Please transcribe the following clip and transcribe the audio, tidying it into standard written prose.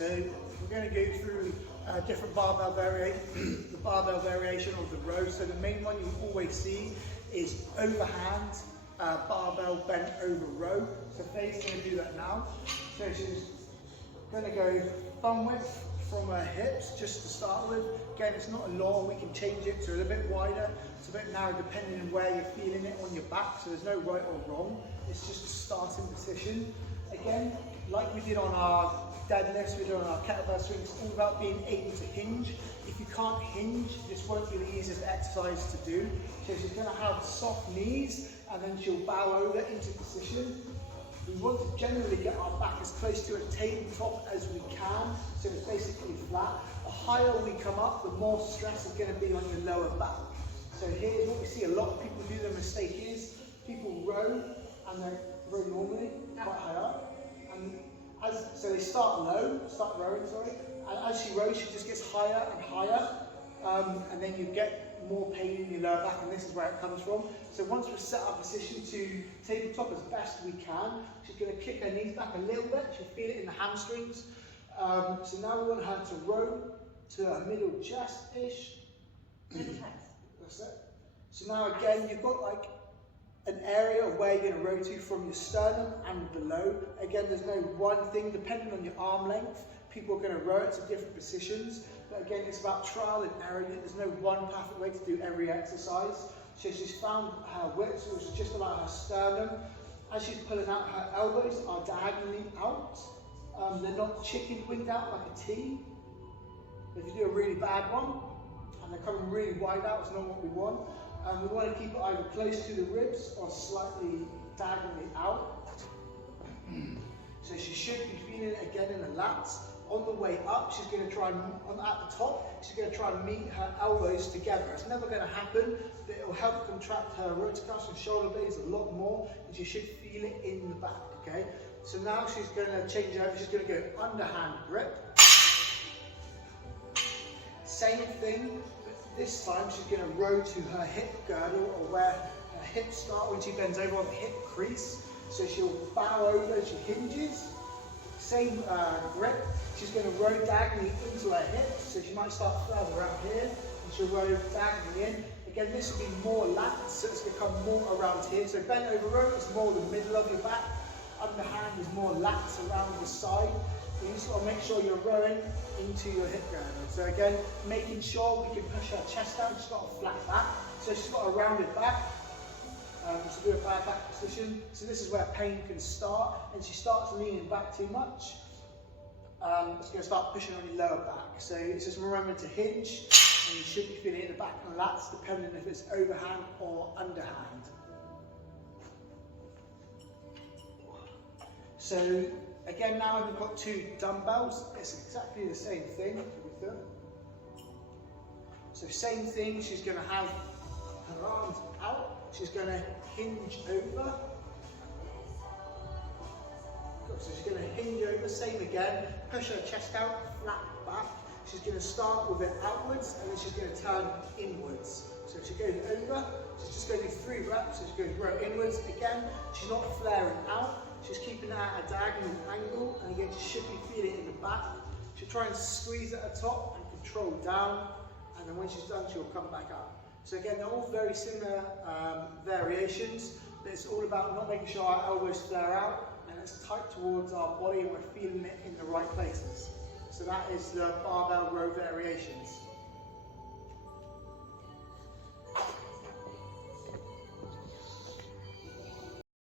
So we're going to go through different barbell variation, the barbell variation of the row. So the main one you always see is overhand barbell bent over row. So Faye's going to do that now. So she's going to go thumb width from her hips just to start with. Again, it's not a law, we can change it to a little bit wider, it's a bit narrow depending on where you're feeling it on your back, so there's no right or wrong, it's just a starting position. Again, like we did on our deadlifts, we did on our kettlebell swings, it's all about being able to hinge. If you can't hinge, this won't be the easiest exercise to do. So she's going to have soft knees and then she'll bow over into position. We want to generally get our back as close to a tabletop as we can, so it's basically flat. The higher we come up, the more stress is going to be on your lower back. So here's what we see a lot of people do. The mistake is people row and they row normally, quite high up. And so they start low, start rowing, sorry. And as she rows, she just gets higher and higher. And then you get more pain in your lower back, and this is where it comes from. So once we've set our position to tabletop as best we can, she's going to kick her knees back a little bit. She'll feel it in the hamstrings. So now we want her to row to her middle chest-ish. That's it. So now again, you've got like an area of where you're going to row to from your sternum and below. Again, there's no one thing, depending on your arm length, people are going to row it to different positions. But again, it's about trial and error. There's no one perfect way to do every exercise. So she's found her width, so it's just about her sternum. As she's pulling out, her elbows are diagonally out. They're not chicken winged out like a T. If you do a really bad one, and they're coming really wide out, it's not what we want. We want to keep it either close to the ribs or slightly diagonally out. So she should be feeling it again in the lats. On the way up, she's going to try and, at the top, she's going to try and meet her elbows together. It's never going to happen, but it will help contract her rotator and shoulder blades a lot more, and she should feel it in the back, okay? So now she's going to change over, she's going to go underhand grip. Same thing, but this time she's going to row to her hip girdle, or where her hips start when she bends over on the hip crease. So she'll bow over as she hinges. Same grip, she's going to row diagonally into her hips, so she might start further out here, and she'll row diagonally in. Again, this will be more lats, so it's going to come more around here. So bent over row is more the middle of your back, underhand is more lats around the side. You just got to make sure you're rowing into your hip girdle. So again, making sure we can push her chest out, she's got a flat back, so she's got a rounded back. To do a bad back position. So this is where pain can start, and she starts leaning back too much. It's going to start pushing on your lower back. So it's just remember to hinge, and you should be feeling it in the back and lats, depending if it's overhand or underhand. So again, now we've got two dumbbells. It's exactly the same thing. So same thing. She's going to have her arms out. She's going to hinge over. So she's going to hinge over, same again, push her chest out, flat back. She's going to start with it outwards, and then she's going to turn inwards. So she goes over, she's just going to do 3 reps, so she's going to row inwards. Again, she's not flaring out, she's keeping that at a diagonal angle, and again, she should be feeling it in the back. She'll try and squeeze at the top and control down, and then when she's done, she'll come back up. So again, they're all very similar variations, but it's all about not making sure our elbows flare out and it's tight towards our body and we're feeling it in the right places. So that is the barbell row variations.